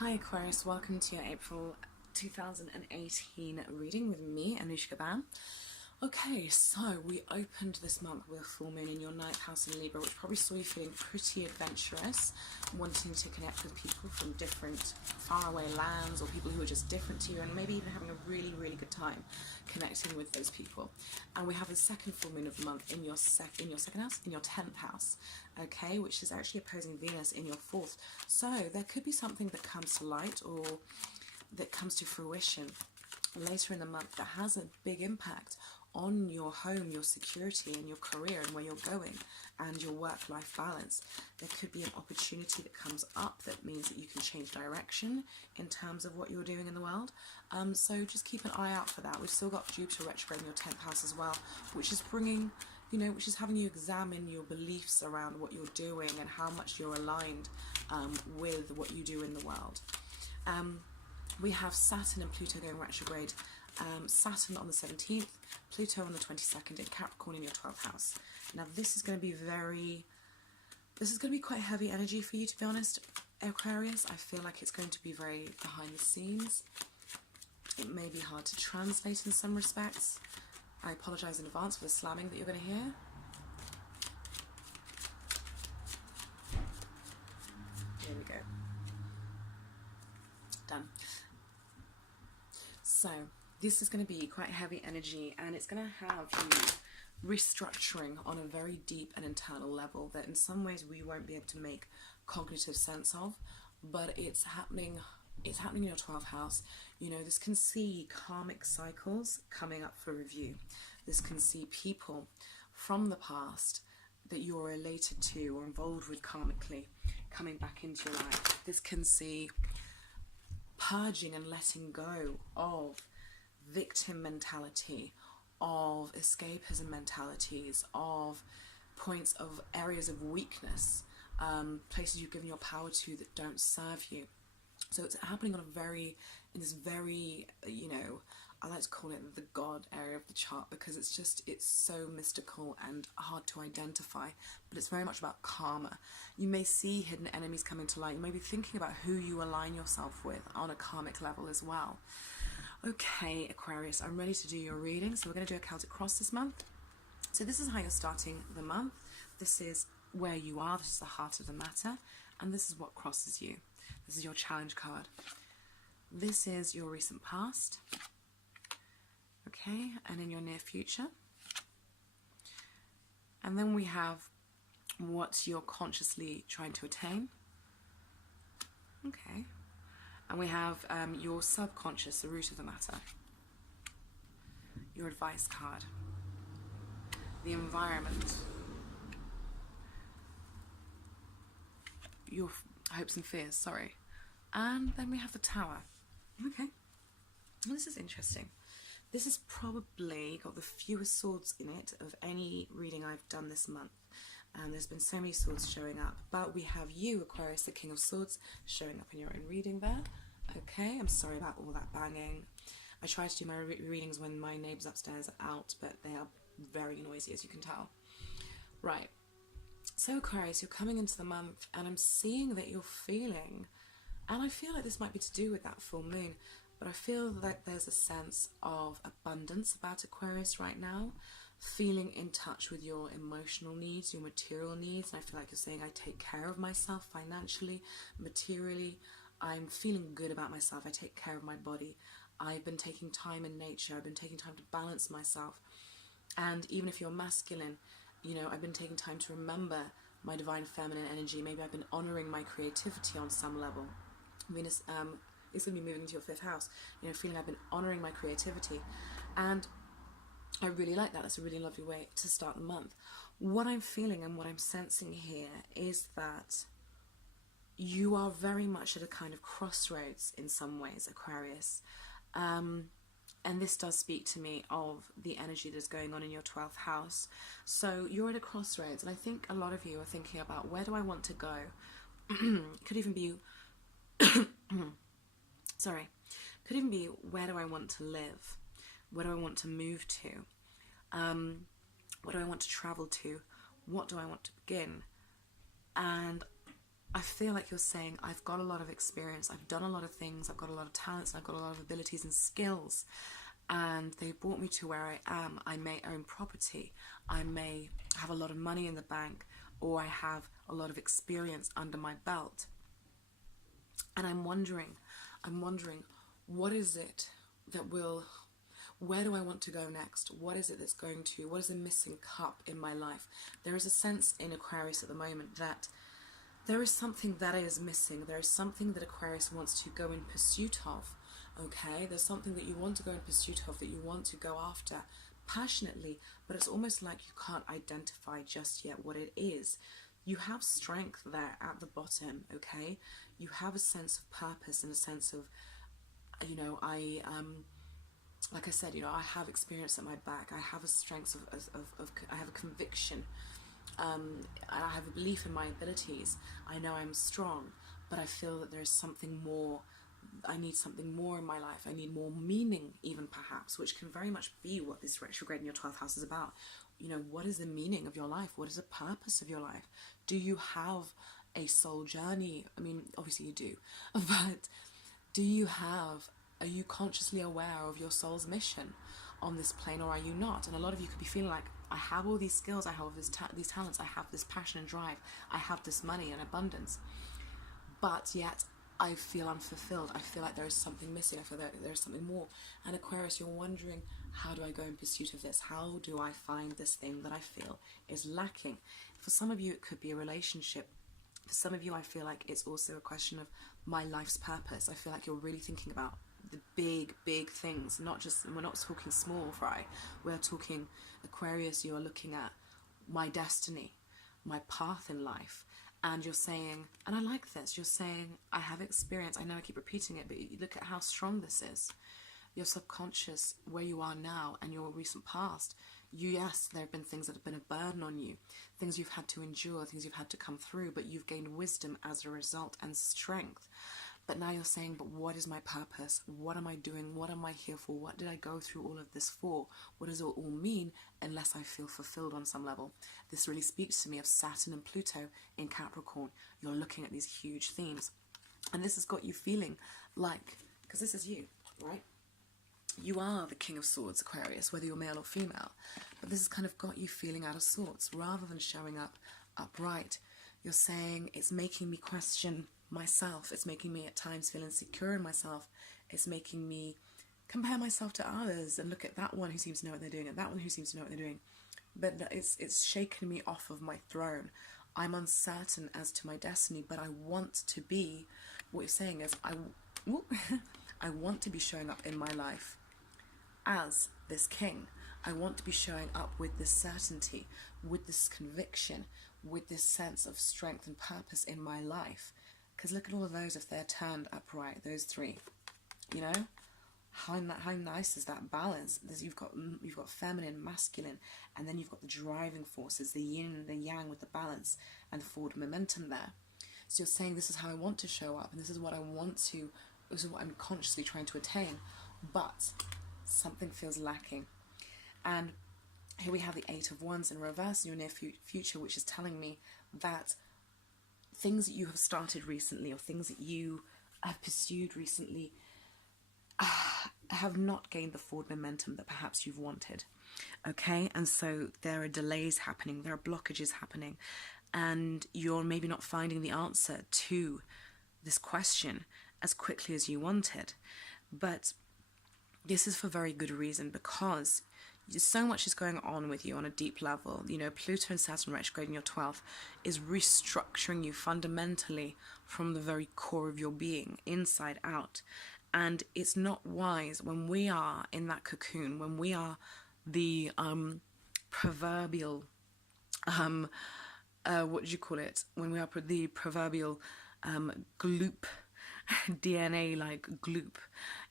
Hi Aquarius, welcome to your April 2018 reading with me, Anushka Ban. Okay, so we opened this month with a full moon in your ninth house in Libra, which probably saw you feeling pretty adventurous, wanting to connect with people from different faraway lands or people who are just different to you, and maybe even having a really, really good time connecting with those people. And we have the second full moon of the month in your second house, in your 10th house, okay, which is actually opposing Venus in your 4th. So there could be something that comes to light or that comes to fruition later in the month that has a big impact on your home, your security, and your career, and where you're going, and your work-life balance. There could be an opportunity that comes up that means that you can change direction in terms of what you're doing in the world. So just keep an eye out for that. We've still got Jupiter retrograde in your 10th house as well, which is bringing, which is having you examine your beliefs around what you're doing and how much you're aligned with what you do in the world. We have Saturn and Pluto going retrograde. Saturn on the 17th, Pluto on the 22nd in Capricorn in your 12th house. Now this is going to be quite heavy energy for you, to be honest, Aquarius. I feel like it's going to be very behind the scenes. It may be hard to translate in some respects. I apologise in advance for the slamming that you're going to hear. Here we go. Done. So this is going to be quite heavy energy, and it's going to have you restructuring on a very deep and internal level that in some ways we won't be able to make cognitive sense of, but it's happening in your 12th house. This can see karmic cycles coming up for review. This can see people from the past that you're related to or involved with karmically coming back into your life. This can see purging and letting go of victim mentality, of escapism mentalities, of points of areas of weakness, places you've given your power to that don't serve you. So it's happening in this very, I like to call it the God area of the chart, because it's so mystical and hard to identify, but it's very much about karma. You may see hidden enemies coming to light. You may be thinking about who you align yourself with on a karmic level as well. Okay, Aquarius, I'm ready to do your reading. So we're going to do a Celtic cross this month. So this is how you're starting the month. This is where you are. This is the heart of the matter. And this is what crosses you. This is your challenge card. This is your recent past. Okay, and in your near future. And then we have what you're consciously trying to attain. Okay. And we have your subconscious, the root of the matter. Your advice card. The environment. Your hopes and fears, sorry. And then we have the Tower. Okay. Well, this is interesting. This has probably got the fewest swords in it of any reading I've done this month. And there's been so many swords showing up. But we have you, Aquarius, the King of Swords, showing up in your own reading there. Okay, I'm sorry about all that banging. I try to do my readings when my neighbours upstairs are out, but they are very noisy, as you can tell. Right. So Aquarius, you're coming into the month, and I'm seeing that you're feeling, and I feel like this might be to do with that full moon, but I feel that there's a sense of abundance about Aquarius right now, feeling in touch with your emotional needs, your material needs, and I feel like you're saying, I take care of myself financially, materially, I'm feeling good about myself, I take care of my body, I've been taking time in nature, I've been taking time to balance myself, and even if you're masculine, I've been taking time to remember my divine feminine energy. Maybe I've been honouring my creativity on some level. Venus is going to be moving into your 5th house, feeling I've been honouring my creativity, and I really like that. That's a really lovely way to start the month. What I'm feeling and what I'm sensing here is that you are very much at a kind of crossroads in some ways, Aquarius. And this does speak to me of the energy that's going on in your 12th house. So you're at a crossroads, and I think a lot of you are thinking about, where do I want to go? Could even be, sorry, could even be, where do I want to live? Where do I want to move to? Where do I want to travel to? What do I want to begin? And I feel like you're saying, I've got a lot of experience, I've done a lot of things, I've got a lot of talents, and I've got a lot of abilities and skills, and they brought me to where I am. I may own property, I may have a lot of money in the bank, or I have a lot of experience under my belt. And I'm wondering, what is it that will, where do I want to go next? What is it that's going to, what is the missing cup in my life? There is a sense in Aquarius at the moment that there is something that is missing. There is something that Aquarius wants to go in pursuit of, okay? There's something that you want to go in pursuit of, that you want to go after passionately, but it's almost like you can't identify just yet what it is. You have strength there at the bottom, okay? You have a sense of purpose and a sense of, you know, like I said, you know, I have experience at my back. I have a strength I have a conviction. I have a belief in my abilities. I know I'm strong, but I feel that there's something more. I need something more in my life. I need more meaning, even perhaps, which can very much be what this retrograde in your 12th house is about. You know, what is the meaning of your life? What is the purpose of your life? Do you have a soul journey? I mean, obviously you do, but do you have, are you consciously aware of your soul's mission on this plane, or are you not? And a lot of you could be feeling like, I have all these skills, I have these talents, I have this passion and drive, I have this money and abundance, but yet I feel unfulfilled. I feel like there is something missing. I feel that there is something more. And Aquarius, you're wondering, how do I go in pursuit of this? How do I find this thing that I feel is lacking? For some of you, it could be a relationship. For some of you, I feel like it's also a question of my life's purpose. I feel like you're really thinking about the big things, not just, we're not talking small fry, we're talking Aquarius, you are looking at my destiny, my path in life, and you're saying, and I like this, you're saying, I have experience, I know I keep repeating it, but you look at how strong this is. Your subconscious, where you are now, and your recent past, yes, there have been things that have been a burden on you, things you've had to endure, things you've had to come through, but you've gained wisdom as a result and strength. But now you're saying, but what is my purpose? What am I doing? What am I here for? What did I go through all of this for? What does it all mean unless I feel fulfilled on some level? This really speaks to me of Saturn and Pluto in Capricorn. You're looking at these huge themes. And this has got you feeling like, because this is you, right? You are the King of Swords, Aquarius, whether you're male or female. But this has kind of got you feeling out of sorts. Rather than showing up upright, you're saying, it's making me question myself. It's making me at times feel insecure in myself. It's making me compare myself to others and look at that one who seems to know what they're doing and that one who seems to know what they're doing. But it's shaken me off of my throne. I'm uncertain as to my destiny, but I want to be, what you're saying is, I want to be showing up in my life as this king. I want to be showing up with this certainty, with this conviction, with this sense of strength and purpose in my life. Because look at all of those, if they're turned upright, those three, you know, how nice is that balance? You've got feminine, masculine, and then you've got the driving forces, the yin and the yang with the balance and the forward momentum there. So you're saying, this is how I want to show up, and this is what this is what I'm consciously trying to attain, but something feels lacking. And here we have the Eight of Wands in reverse in your near future, which is telling me that things that you have started recently or things that you have pursued recently have not gained the forward momentum that perhaps you've wanted. Okay, and so there are delays happening, there are blockages happening, and you're maybe not finding the answer to this question as quickly as you wanted. But this is for very good reason, because so much is going on with you on a deep level. You know, Pluto and Saturn retrograde in your 12th is restructuring you fundamentally from the very core of your being, inside out. And it's not wise when we are in that cocoon, when we are the proverbial, what do you call it? When we are the proverbial gloop, DNA-like gloop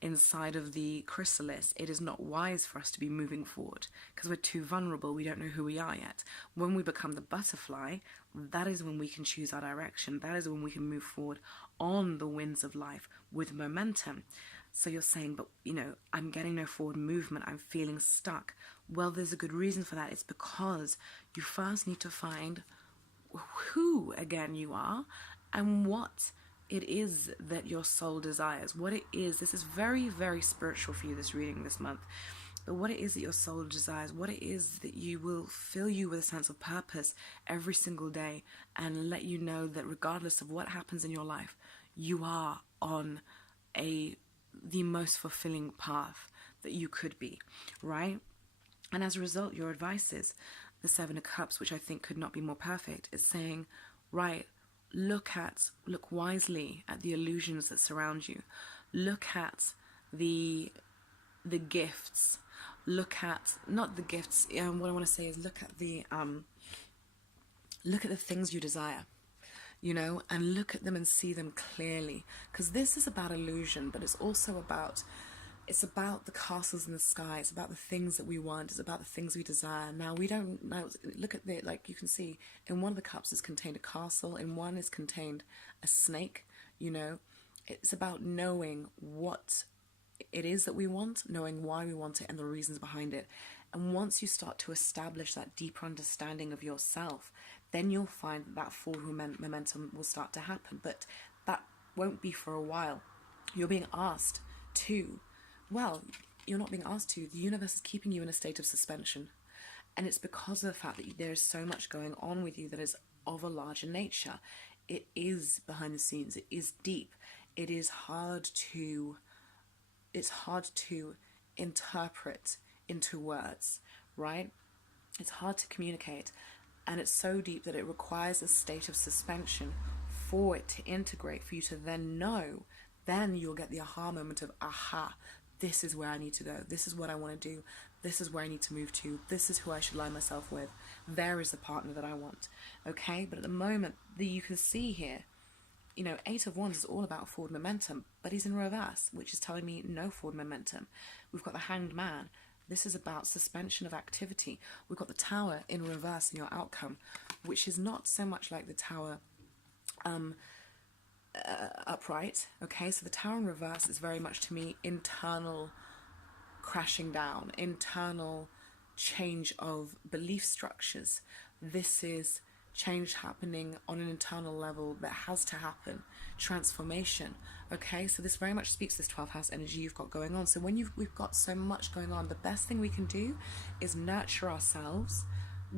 inside of the chrysalis, it is not wise for us to be moving forward because we're too vulnerable. We don't know who we are yet. When we become the butterfly, that is when we can choose our direction. That is when we can move forward on the winds of life with momentum. So you're saying, but you know, I'm getting no forward movement, I'm feeling stuck. Well, there's a good reason for that. It's because you first need to find who again you are and what it is that your soul desires, what it is. This is very, very spiritual for you, this reading this month. But what it is that your soul desires, what it is that you will fill you with a sense of purpose every single day, and let you know that regardless of what happens in your life, you are on the most fulfilling path that you could be, right? And as a result, your advice is the Seven of Cups, which I think could not be more perfect. It's saying, right, look wisely at the illusions that surround you. Look at the gifts. Look at, not the gifts, what I want to say is look at the things you desire, you know, and look at them and see them clearly. Because this is about illusion, but it's also about, it's about the castles in the sky. It's about the things that we want. It's about the things we desire. Now, we don't know. Look at the, like you can see, in one of the cups is contained a castle. In one is contained a snake, you know. It's about knowing what it is that we want, knowing why we want it and the reasons behind it. And once you start to establish that deeper understanding of yourself, then you'll find that forward momentum will start to happen. But that won't be for a while. You're being asked to, well, you're not being asked to. The universe is keeping you in a state of suspension. And it's because of the fact that there is so much going on with you that is of a larger nature. It is behind the scenes. It is deep. It is hard to interpret into words, right? It's hard to communicate. And it's so deep that it requires a state of suspension for it to integrate, for you to then know. Then you'll get the aha moment of, aha, this is where I need to go. This is what I want to do. This is where I need to move to. This is who I should align myself with. There is the partner that I want. Okay? But at the moment, you can see here, you know, Eight of Wands is all about forward momentum, but he's in reverse, which is telling me no forward momentum. We've got the Hanged Man. This is about suspension of activity. We've got the Tower in reverse in your outcome, which is not so much like the Tower upright. Okay, so the Tower in reverse is very much to me internal crashing down, internal change of belief structures. This is change happening on an internal level that has to happen. Transformation. Okay, so this very much speaks to this 12th house energy you've got going on. So when we've got so much going on, the best thing we can do is nurture ourselves,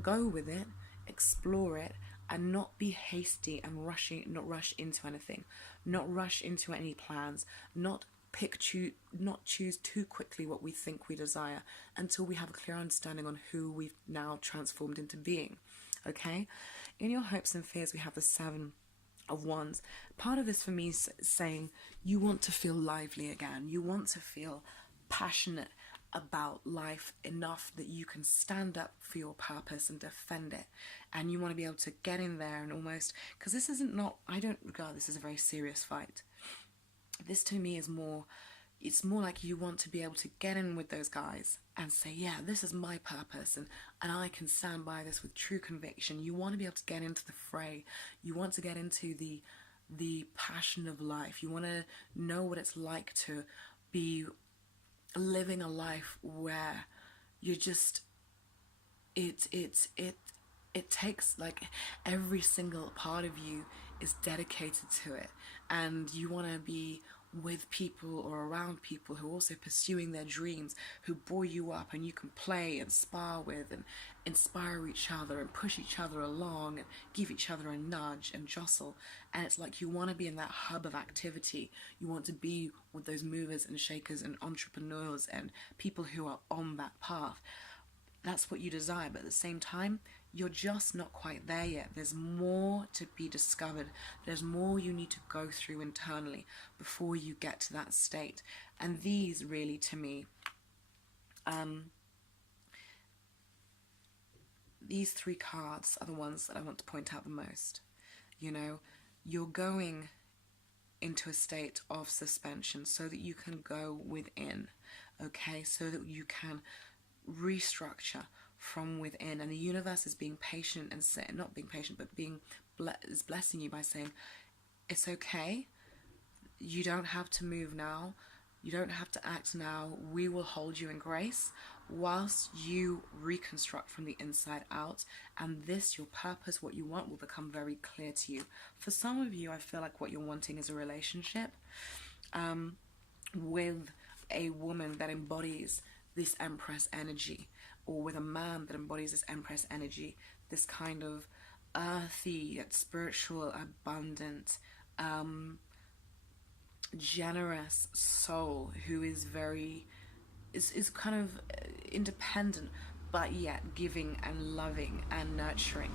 go with it, explore it, and not be hasty and not rush into anything, not rush into any plans, not choose too quickly what we think we desire until we have a clear understanding on who we've now transformed into being. Okay, in your hopes and fears, we have the Seven of Wands. Part of this for me is saying you want to feel lively again. You want to feel passionate about life enough that you can stand up for your purpose and defend it. And you want to be able to get in there and almost, because this isn't not, I don't regard this as a very serious fight. This to me is more, it's more like you want to be able to get in with those guys and say, yeah, this is my purpose and I can stand by this with true conviction. You want to be able to get into the fray. You want to get into the passion of life. You want to know what it's like to be living a life where you just, it takes, like, every single part of you is dedicated to it, and you want to be with people or around people who are also pursuing their dreams, who buoy you up and you can play and spar with and inspire each other and push each other along and give each other a nudge and jostle. And it's like you want to be in that hub of activity. You want to be with those movers and shakers and entrepreneurs and people who are on that path. That's what you desire, but at the same time, you're just not quite there yet. There's more to be discovered. There's more you need to go through internally before you get to that state. And these really, to me, these three cards are the ones that I want to point out the most. You know, you're going into a state of suspension so that you can go within, okay? So that you can restructure from within, and the universe is being patient and not being patient, but is blessing you by saying it's okay. You don't have to move now. You don't have to act now. We will hold you in grace whilst you reconstruct from the inside out. And this, your purpose, what you want, will become very clear to you. For some of you, I feel like what you're wanting is a relationship with a woman that embodies this Empress energy, or with a man that embodies this Empress energy, this kind of earthy, yet spiritual, abundant, generous soul who is very, is kind of independent, but yet giving and loving and nurturing.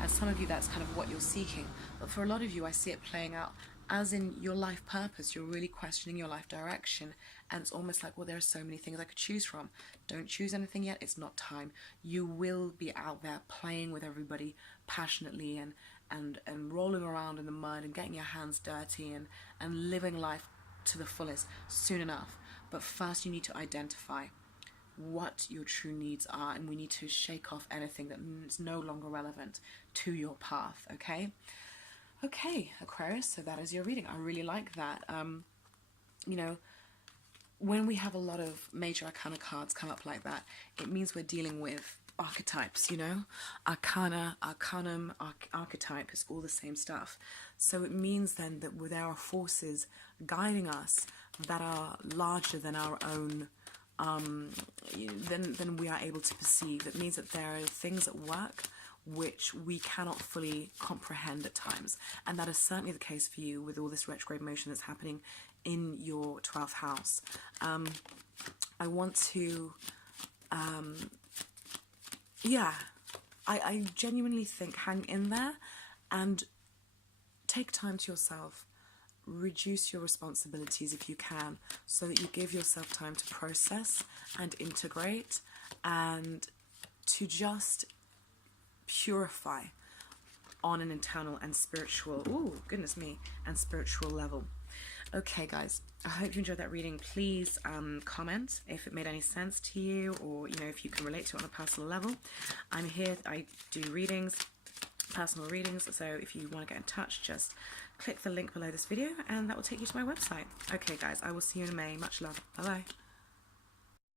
And some of you, that's kind of what you're seeking. But for a lot of you, I see it playing out as in your life purpose. You're really questioning your life direction, and it's almost like, well, there are so many things I could choose from. Don't choose anything yet. It's not time. You will be out there playing with everybody passionately and rolling around in the mud and getting your hands dirty and living life to the fullest soon enough. But first you need to identify what your true needs are, and we need to shake off anything that is no longer relevant to your path, okay? Okay, Aquarius, so that is your reading. I really like that. You know, when we have a lot of major arcana cards come up like that, it means we're dealing with archetypes, you know? Arcana, arcanum, archetype is all the same stuff. So it means then that there are forces guiding us that are larger than our own, than we are able to perceive. That means that there are things at work which we cannot fully comprehend at times. And that is certainly the case for you with all this retrograde motion that's happening in your 12th house. I want to, I genuinely think hang in there and take time to yourself. Reduce your responsibilities if you can, so that you give yourself time to process and integrate and to just purify on an internal and spiritual, ooh, goodness me, and spiritual level. Okay, guys, I hope you enjoyed that reading. Please comment if it made any sense to you, or, you know, if you can relate to it on a personal level. I'm here, I do readings, personal readings, so if you want to get in touch, just click the link below this video and that will take you to my website. Okay, guys, I will see you in May. Much love. Bye-bye.